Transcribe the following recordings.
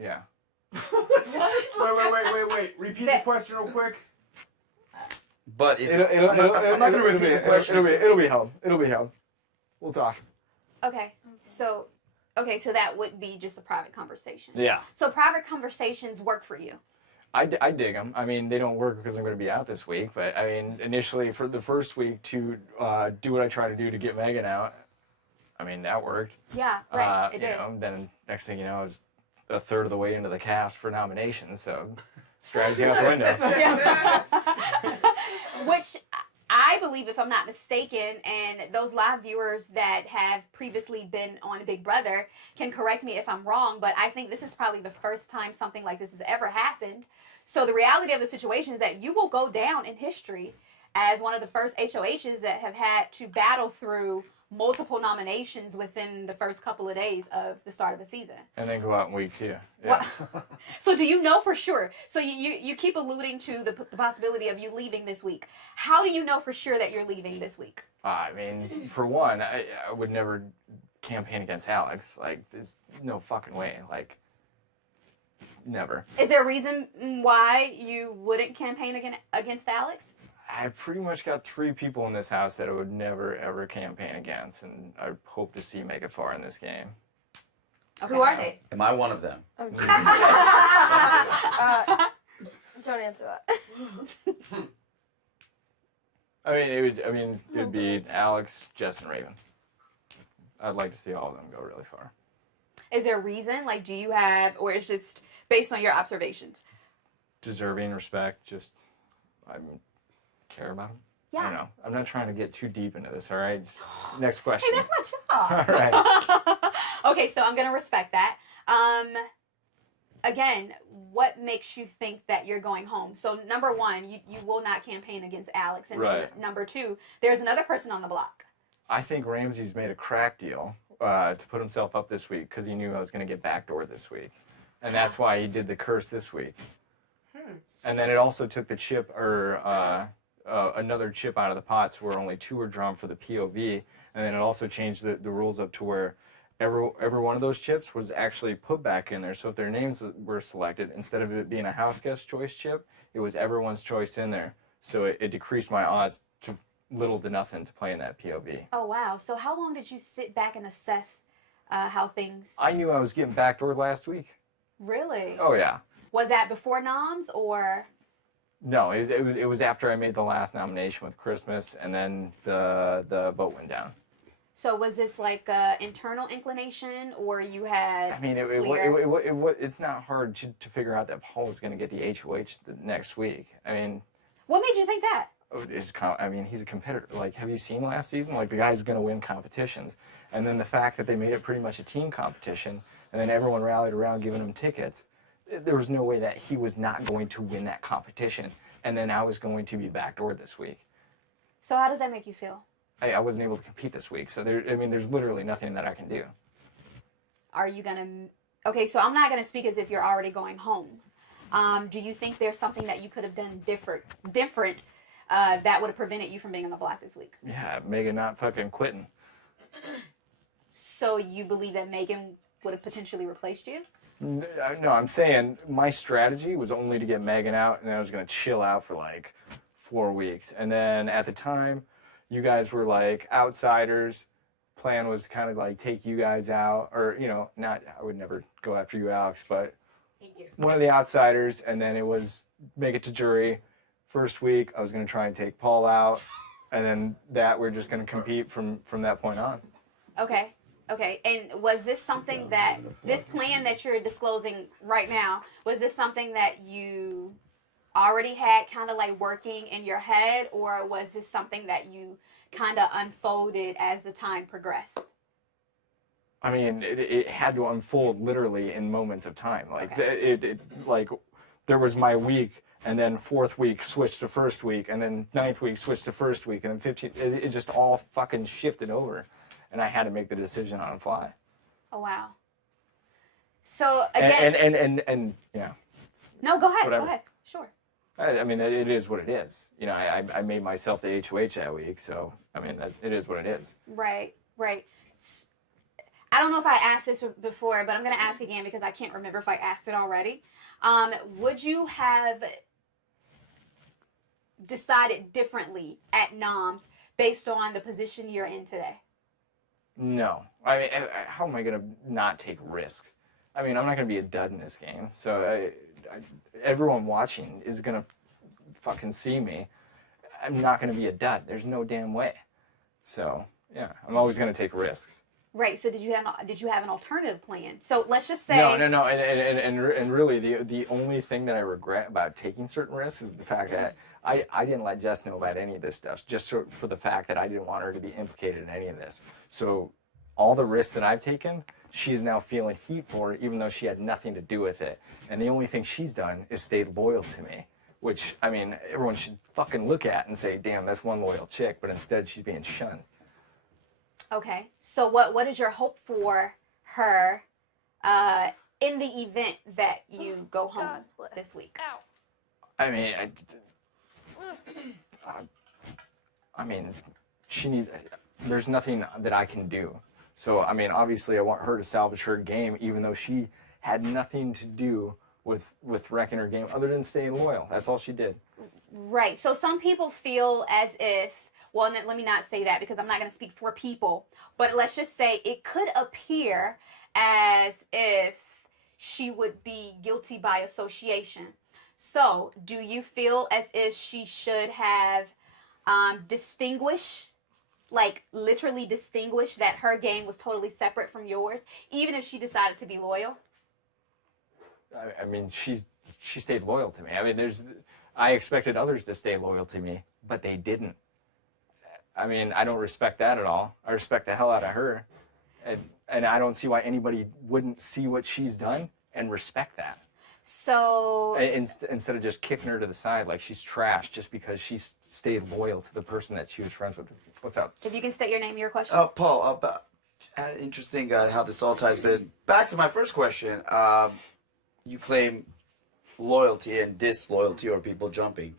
Yeah. Wait. Repeat the question real quick. But if I'm not going to repeat the question. It'll be held. We'll talk. Okay, so that would be just a private conversation. Yeah. So private conversations work for you. I dig them. I mean, they don't work because I'm going to be out this week. But, I mean, initially for the first week to do what I try to do to get Megan out, I mean, that worked. Yeah, right, it did. Then next thing you know, I was a third of the way into the cast for nominations. So strategy out the window. Yeah. Which I believe, if I'm not mistaken, and those live viewers that have previously been on Big Brother can correct me if I'm wrong, but I think this is probably the first time something like this has ever happened. So the reality of the situation is that you will go down in history as one of the first HOHs that have had to battle through multiple nominations within the first couple of days of the start of the season. And then go out in week 2. Yeah. So do you know for sure? So you keep alluding to the possibility of you leaving this week. How do you know for sure that you're leaving this week? I mean, for one, I would never campaign against Alex. Like, there's no fucking way. Like, never. Is there a reason why you wouldn't campaign against Alex? I pretty much got 3 people in this house that I would never, ever campaign against, and I hope to see make it far in this game. Okay. Who are they? Am I one of them? Oh, don't answer that. It would be Alex, Jess, and Raven. I'd like to see all of them go really far. Is there a reason? Like, do you have, or it's just based on your observations? Deserving respect, just I care about them. Yeah. I don't know. I'm not trying to get too deep into this, all right? Just, next question. Hey, that's my job. All right. Okay, so I'm going to respect that. Again, what makes you think that you're going home? So number one, you will not campaign against Alex. And right. then number two, there's another person on the block. I think Ramsey's made a crack deal to put himself up this week because he knew I was going to get backdoored this week. And that's why he did the curse this week. And then it also took the chip, or another chip out of the pots where only 2 were drawn for the POV. And then it also changed the rules up to where every one of those chips was actually put back in there. So if their names were selected, instead of it being a house guest choice chip, it was everyone's choice in there. So it decreased my odds to little to nothing to play in that POV. Oh, wow. So how long did you sit back and assess how things... I knew I was getting backdoored last week. Really? Oh, yeah. Was that before noms or... No, it was after I made the last nomination with Christmas, and then the vote went down. So was this like an internal inclination, or you had? I mean, it's not hard to figure out that Paul was going to get the HOH the next week. I mean, what made you think that? He's a competitor. Like, have you seen last season? Like, the guy's going to win competitions, and then the fact that they made it pretty much a team competition, and then everyone rallied around giving him tickets. There was no way that he was not going to win that competition, and then I was going to be backdoored this week. So how does that make you feel? I wasn't able to compete this week, so there's literally nothing that I can do. Are you gonna? Okay, so I'm not gonna speak as if you're already going home. Do you think there's something that you could have done different that would have prevented you from being on the block this week? Yeah, Megan not fucking quitting. So you believe that Megan would have potentially replaced you? No, I'm saying my strategy was only to get Megan out, and I was going to chill out for like 4 weeks. And then at the time, you guys were like outsiders. Plan was to kind of like take you guys out, or, I would never go after you, Alex, but one of the outsiders, and then it was make it to jury. First week, I was going to try and take Paul out, and then we're just going to compete from that point on. Okay. Okay, and was this something that, this plan that you're disclosing right now, was this something that you already had kind of like working in your head, or was this something that you kind of unfolded as the time progressed? I mean, it had to unfold literally in moments of time. Like, okay. Like, there was my week, and then 4th week switched to 1st week, and then 9th week switched to 1st week, and then 15th, it just all fucking shifted over. And I had to make the decision on the fly. Oh, wow. So, again... And yeah. No, go ahead. Go ahead. Sure. I mean, it is what it is. I made myself the HOH that week, so, I mean, it is what it is. Right. I don't know if I asked this before, but I'm going to ask again because I can't remember if I asked it already. Would you have decided differently at NOMS based on the position you're in today? No. I mean, how am I going to not take risks? I mean, I'm not going to be a dud in this game. So everyone watching is going to fucking see me. I'm not going to be a dud. There's no damn way. So, yeah, I'm always going to take risks. Right. So did you have an alternative plan? So let's just say No. And really, the only thing that I regret about taking certain risks is the fact that I didn't let Jess know about any of this stuff, just for the fact that I didn't want her to be implicated in any of this. So all the risks that I've taken, she is now feeling heat for, even though she had nothing to do with it. And the only thing she's done is stayed loyal to me, which, I mean, everyone should fucking look at and say, damn, that's one loyal chick, but instead she's being shunned. Okay. So what is your hope for her in the event that you go home this week? I mean, I mean, she needs. There's nothing that I can do. So, I mean, obviously, I want her to salvage her game, even though she had nothing to do with wrecking her game other than staying loyal. That's all she did. Right. So some people feel as if, well, let me not say that because I'm not going to speak for people, but let's just say it could appear as if she would be guilty by association. So do you feel as if she should have literally distinguish that her game was totally separate from yours, even if she decided to be loyal? I mean, she stayed loyal to me. I mean, I expected others to stay loyal to me, but they didn't. I mean, I don't respect that at all. I respect the hell out of her. And I don't see why anybody wouldn't see what she's done and respect that. So instead of just kicking her to the side like she's trash just because she stayed loyal to the person that she was friends with. What's up? If you can state your name and your question. Paul, interesting how this all ties. But back to my first question. You claim loyalty and disloyalty or people jumping.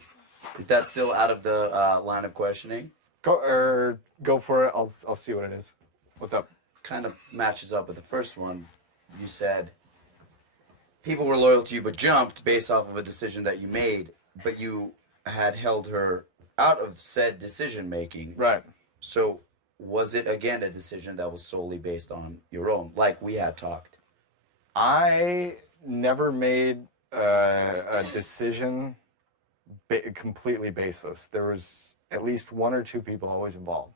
Is that still out of the line of questioning? Go for it. I'll see what it is. What's up? Kind of matches up with the first one. You said people were loyal to you but jumped based off of a decision that you made, but you had held her out of said decision making. Right. So was it again a decision that was solely based on your own, like we had talked? I never made a decision completely baseless. There was at least one or two people always involved.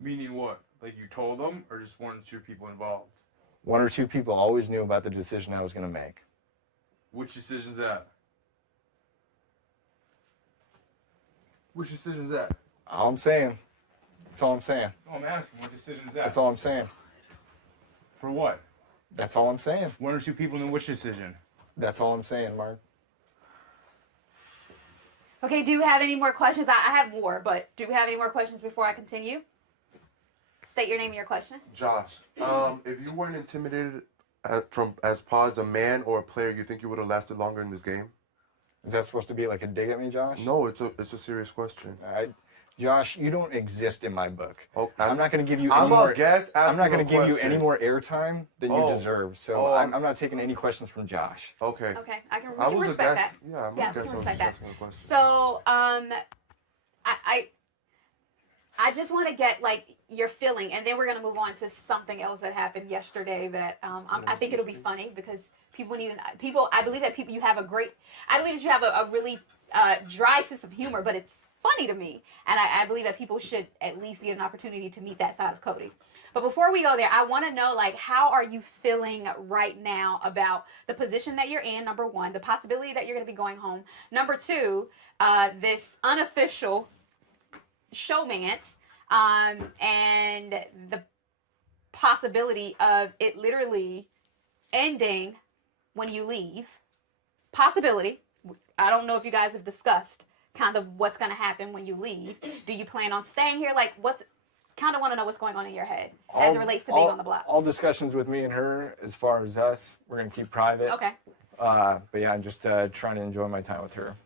Meaning what? Like you told them, or just one or two people involved? One or two people always knew about the decision I was going to make. Which decision's that? Which decision's that? All I'm saying. That's all I'm saying. No, I'm asking, what decision's that? That's all I'm saying. For what? That's all I'm saying. One or two people knew which decision? That's all I'm saying, Mark. Okay, do you have any more questions? I have more, but do we have any more questions before I continue? State your name and your question. Josh, if you weren't intimidated as a man or a player, you think you would have lasted longer in this game? Is that supposed to be like a dig at me, Josh? No, it's a serious question. All right. Josh, you don't exist in my book. Oh, I'm not going to give you I'm any more. a guest. I'm not going to give you any more airtime than you deserve. So I'm not taking any questions from Josh. Okay. Okay, we can respect that. Yeah, we can respect that. So, I just want to get like your feeling, and then we're gonna move on to something else that happened yesterday that I think it'll be funny because people need people. I believe that you have a really dry sense of humor, but it's funny to me, and I believe that people should at least get an opportunity to meet that side of Cody. But before we go there, I want to know, like, how are you feeling right now about the position that you're in, number one, the possibility that you're going to be going home, number two, this unofficial showmance, and the possibility of it literally ending when you leave. Possibility. I don't know if you guys have discussed kind of what's going to happen when you leave. Do you plan on staying here? Like, kind of want to know what's going on in your head as it relates to being on the block. All discussions with me and her, as far as us, we're going to keep private. Okay. But yeah, I'm just trying to enjoy my time with her.